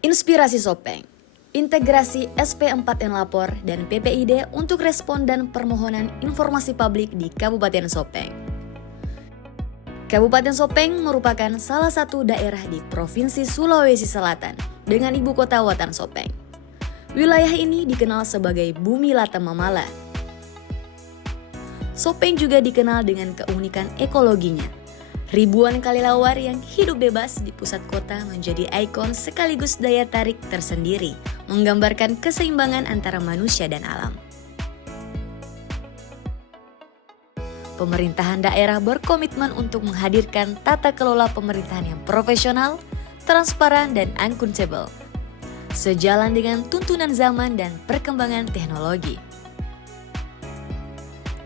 Inspirasi Sopeng, integrasi SP4N Lapor dan PPID untuk respon dan permohonan informasi publik di Kabupaten Sopeng. Kabupaten Sopeng merupakan salah satu daerah di Provinsi Sulawesi Selatan dengan ibu kota Watan Sopeng. Wilayah ini dikenal sebagai Bumi Lata Mamala. Sopeng juga dikenal dengan keunikan ekologinya. Ribuan kelelawar yang hidup bebas di pusat kota menjadi ikon sekaligus daya tarik tersendiri, menggambarkan keseimbangan antara manusia dan alam. Pemerintahan daerah berkomitmen untuk menghadirkan tata kelola pemerintahan yang profesional, transparan, dan akuntabel, sejalan dengan tuntunan zaman dan perkembangan teknologi.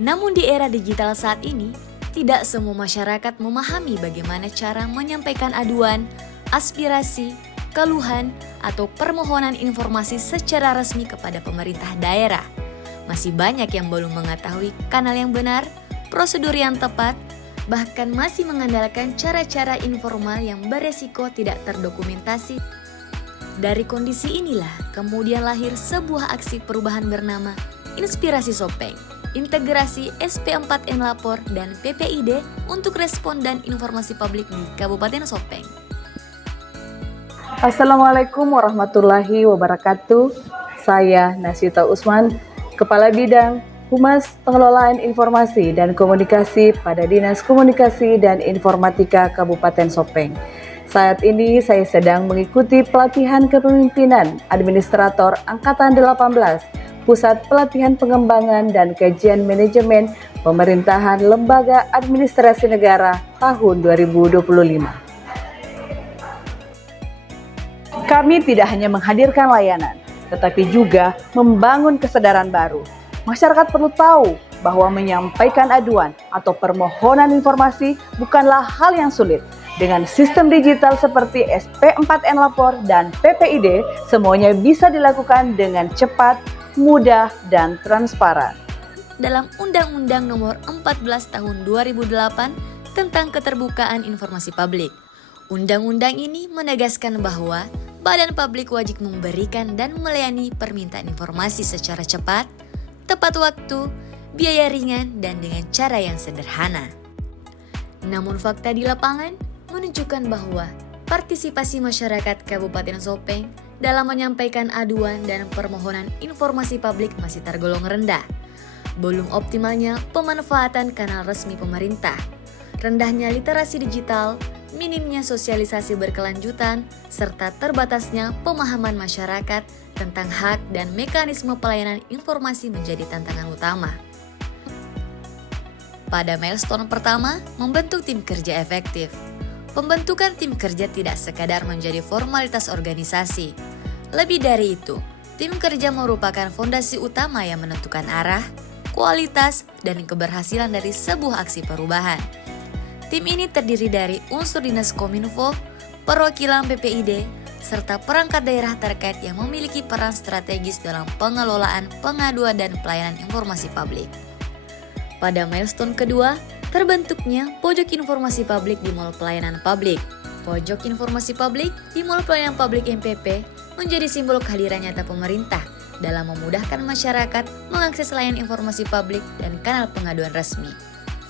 Namun di era digital saat ini, tidak semua masyarakat memahami bagaimana cara menyampaikan aduan, aspirasi, keluhan, atau permohonan informasi secara resmi kepada pemerintah daerah. Masih banyak yang belum mengetahui kanal yang benar, prosedur yang tepat, bahkan masih mengandalkan cara-cara informal yang beresiko tidak terdokumentasi. Dari kondisi inilah kemudian lahir sebuah aksi perubahan bernama Inspirasi Sopeng, integrasi SP4N Lapor dan PPID untuk respon dan informasi publik di Kabupaten Sopeng. Assalamualaikum warahmatullahi wabarakatuh. Saya Nasita Usman, Kepala Bidang Humas Pengelolaan Informasi dan Komunikasi pada Dinas Komunikasi dan Informatika Kabupaten Sopeng. Saat ini saya sedang mengikuti pelatihan kepemimpinan Administrator Angkatan 18, Pusat Pelatihan Pengembangan dan Kajian Manajemen Pemerintahan Lembaga Administrasi Negara tahun 2025. Kami tidak hanya menghadirkan layanan, tetapi juga membangun kesadaran baru. Masyarakat perlu tahu bahwa menyampaikan aduan atau permohonan informasi bukanlah hal yang sulit. Dengan sistem digital seperti SP4N Lapor dan PPID, semuanya bisa dilakukan dengan cepat, mudah, dan transparan. Dalam Undang-Undang Nomor 14 Tahun 2008 tentang Keterbukaan Informasi Publik, undang-undang ini menegaskan bahwa badan publik wajib memberikan dan melayani permintaan informasi secara cepat, tepat waktu, biaya ringan, dan dengan cara yang sederhana. Namun fakta di lapangan menunjukkan bahwa partisipasi masyarakat Kabupaten Sopeng dalam menyampaikan aduan dan permohonan informasi publik masih tergolong rendah. Belum optimalnya pemanfaatan kanal resmi pemerintah, rendahnya literasi digital, minimnya sosialisasi berkelanjutan, serta terbatasnya pemahaman masyarakat tentang hak dan mekanisme pelayanan informasi menjadi tantangan utama. Pada milestone pertama, membentuk tim kerja efektif. Pembentukan tim kerja tidak sekadar menjadi formalitas organisasi. Lebih dari itu, tim kerja merupakan fondasi utama yang menentukan arah, kualitas, dan keberhasilan dari sebuah aksi perubahan. Tim ini terdiri dari unsur Dinas Kominfo, perwakilan PPID, serta perangkat daerah terkait yang memiliki peran strategis dalam pengelolaan, pengaduan, dan pelayanan informasi publik. Pada milestone kedua, terbentuknya Pojok Informasi Publik di Mall Pelayanan Publik. Pojok Informasi Publik di Mall Pelayanan Publik MPP menjadi simbol kehadiran nyata pemerintah dalam memudahkan masyarakat mengakses layanan informasi publik dan kanal pengaduan resmi.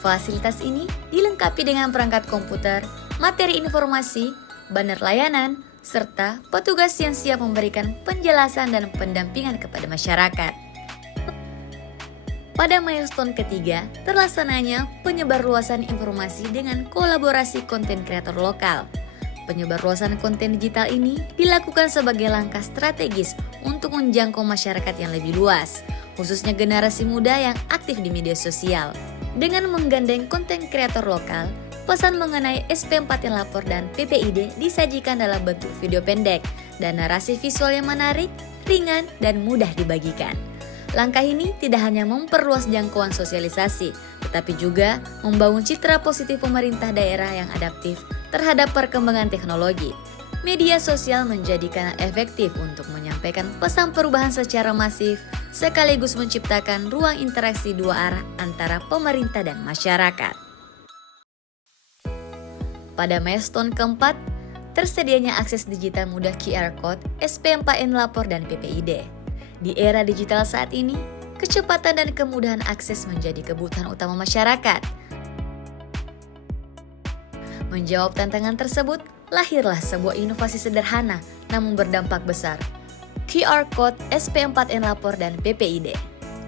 Fasilitas ini dilengkapi dengan perangkat komputer, materi informasi, banner layanan, serta petugas yang siap memberikan penjelasan dan pendampingan kepada masyarakat. Pada milestone ketiga, terlaksananya penyebarluasan informasi dengan kolaborasi konten kreator lokal. Penyebarluasan konten digital ini dilakukan sebagai langkah strategis untuk menjangkau masyarakat yang lebih luas, khususnya generasi muda yang aktif di media sosial. Dengan menggandeng konten kreator lokal, pesan mengenai SP4N Lapor dan PPID disajikan dalam bentuk video pendek dan narasi visual yang menarik, ringan, dan mudah dibagikan. Langkah ini tidak hanya memperluas jangkauan sosialisasi, tetapi juga membangun citra positif pemerintah daerah yang adaptif terhadap perkembangan teknologi. Media sosial menjadi kanal efektif untuk menyampaikan pesan perubahan secara masif, sekaligus menciptakan ruang interaksi dua arah antara pemerintah dan masyarakat. Pada milestone keempat, tersedianya akses digital mudah QR Code, SP4N Lapor, dan PPID. Di era digital saat ini, kecepatan dan kemudahan akses menjadi kebutuhan utama masyarakat. Menjawab tantangan tersebut, lahirlah sebuah inovasi sederhana namun berdampak besar. QR Code, SP4N Lapor, dan PPID.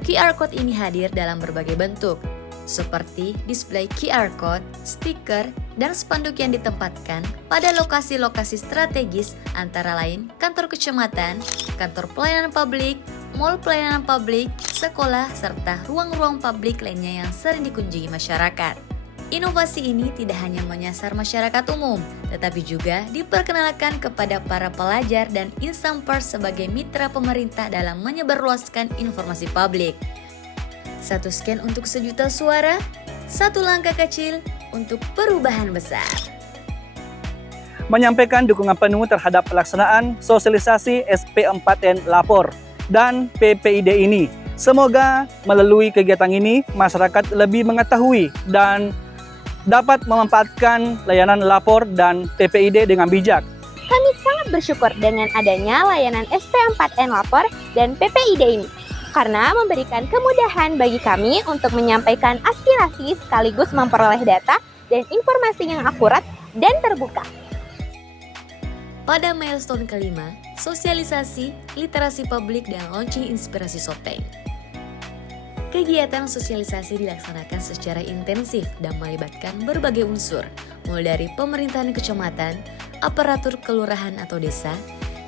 QR Code ini hadir dalam berbagai bentuk, seperti display QR Code, stiker, dan spanduk yang ditempatkan pada lokasi-lokasi strategis antara lain kantor kecamatan, kantor pelayanan publik, mal pelayanan publik, sekolah, serta ruang-ruang publik lainnya yang sering dikunjungi masyarakat. Inovasi ini tidak hanya menyasar masyarakat umum, tetapi juga diperkenalkan kepada para pelajar dan insan pers sebagai mitra pemerintah dalam menyebarluaskan informasi publik. Satu scan untuk 1 juta suara, satu langkah kecil untuk perubahan besar. Menyampaikan dukungan penuh terhadap pelaksanaan sosialisasi SP4N Lapor dan PPID ini. Semoga melalui kegiatan ini, masyarakat lebih mengetahui dan dapat memanfaatkan layanan lapor dan PPID dengan bijak. Kami sangat bersyukur dengan adanya layanan SP4N Lapor dan PPID ini, karena memberikan kemudahan bagi kami untuk menyampaikan aspirasi sekaligus memperoleh data dan informasi yang akurat dan terbuka. Pada milestone kelima, sosialisasi, literasi publik, dan launching inspirasi Sopeng. Kegiatan sosialisasi dilaksanakan secara intensif dan melibatkan berbagai unsur, mulai dari pemerintahan kecamatan, aparatur kelurahan atau desa,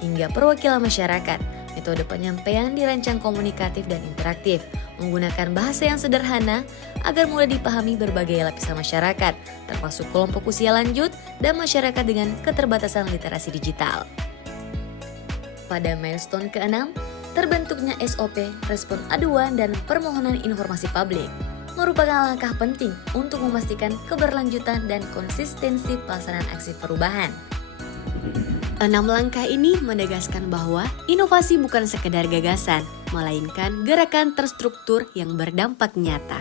hingga perwakilan masyarakat. Metode penyampaian dirancang komunikatif dan interaktif, menggunakan bahasa yang sederhana agar mudah dipahami berbagai lapisan masyarakat, termasuk kelompok usia lanjut dan masyarakat dengan keterbatasan literasi digital. Pada milestone ke-6, terbentuknya SOP, respon aduan dan permohonan informasi publik, merupakan langkah penting untuk memastikan keberlanjutan dan konsistensi pelaksanaan aksi perubahan. 6 langkah ini menegaskan bahwa inovasi bukan sekedar gagasan, melainkan gerakan terstruktur yang berdampak nyata.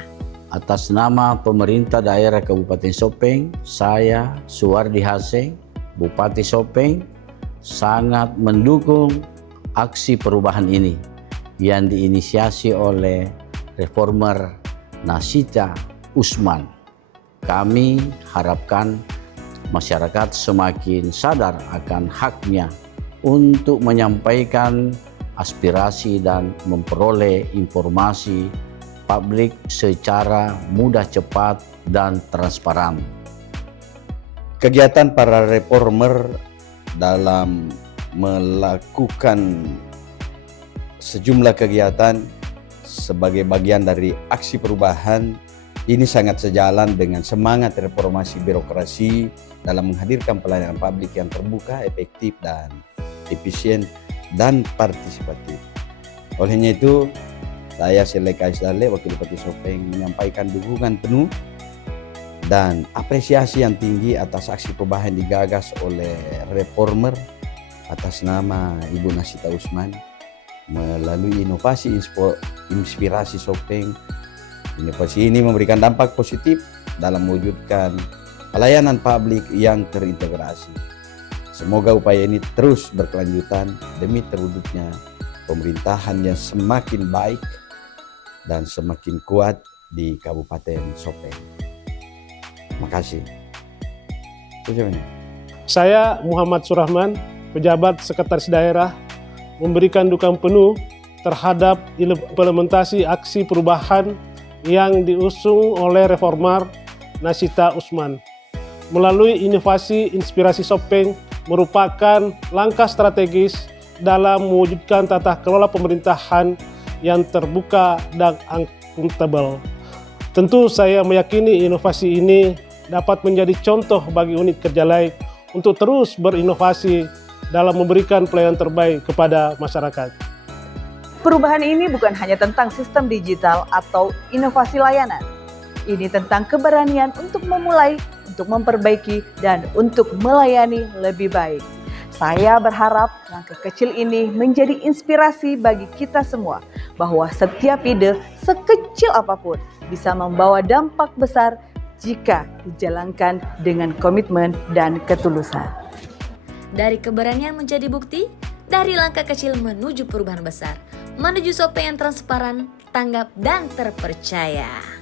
Atas nama pemerintah daerah Kabupaten Sopeng, saya Suwardi Haseng, Bupati Sopeng, sangat mendukung aksi perubahan ini yang diinisiasi oleh reformer Nasita Usman. Kami harapkan masyarakat semakin sadar akan haknya untuk menyampaikan aspirasi dan memperoleh informasi publik secara mudah, cepat, dan transparan. Kegiatan para reformer dalam melakukan sejumlah kegiatan sebagai bagian dari aksi perubahan ini sangat sejalan dengan semangat reformasi birokrasi dalam menghadirkan pelayanan publik yang terbuka, efektif, dan efisien dan partisipatif. Olehnya itu, saya Seleka Isdale, Wakil Bupati Sopeng, menyampaikan dukungan penuh dan apresiasi yang tinggi atas aksi perubahan digagas oleh reformer atas nama Ibu Nasita Usman melalui inovasi inspirasi Sopeng. Inovasi ini memberikan dampak positif dalam mewujudkan pelayanan publik yang terintegrasi. Semoga upaya ini terus berkelanjutan demi terwujudnya pemerintahan yang semakin baik dan semakin kuat di Kabupaten Sopeng. Terima kasih. Saya Muhammad Surahman, pejabat Sekretaris Daerah, memberikan dukungan penuh terhadap implementasi aksi perubahan yang diusung oleh reformer Nasita Usman. Melalui inovasi inspirasi Sopeng merupakan langkah strategis dalam mewujudkan tata kelola pemerintahan yang terbuka dan akuntabel. Tentu saya meyakini inovasi ini dapat menjadi contoh bagi unit kerja lain untuk terus berinovasi dalam memberikan pelayanan terbaik kepada masyarakat. Perubahan ini bukan hanya tentang sistem digital atau inovasi layanan. Ini tentang keberanian untuk memulai, untuk memperbaiki, dan untuk melayani lebih baik. Saya berharap langkah kecil ini menjadi inspirasi bagi kita semua, bahwa setiap ide sekecil apapun bisa membawa dampak besar jika dijalankan dengan komitmen dan ketulusan. Dari keberanian menjadi bukti, dari langkah kecil menuju perubahan besar, menuju Sopeng yang transparan, tanggap, dan terpercaya.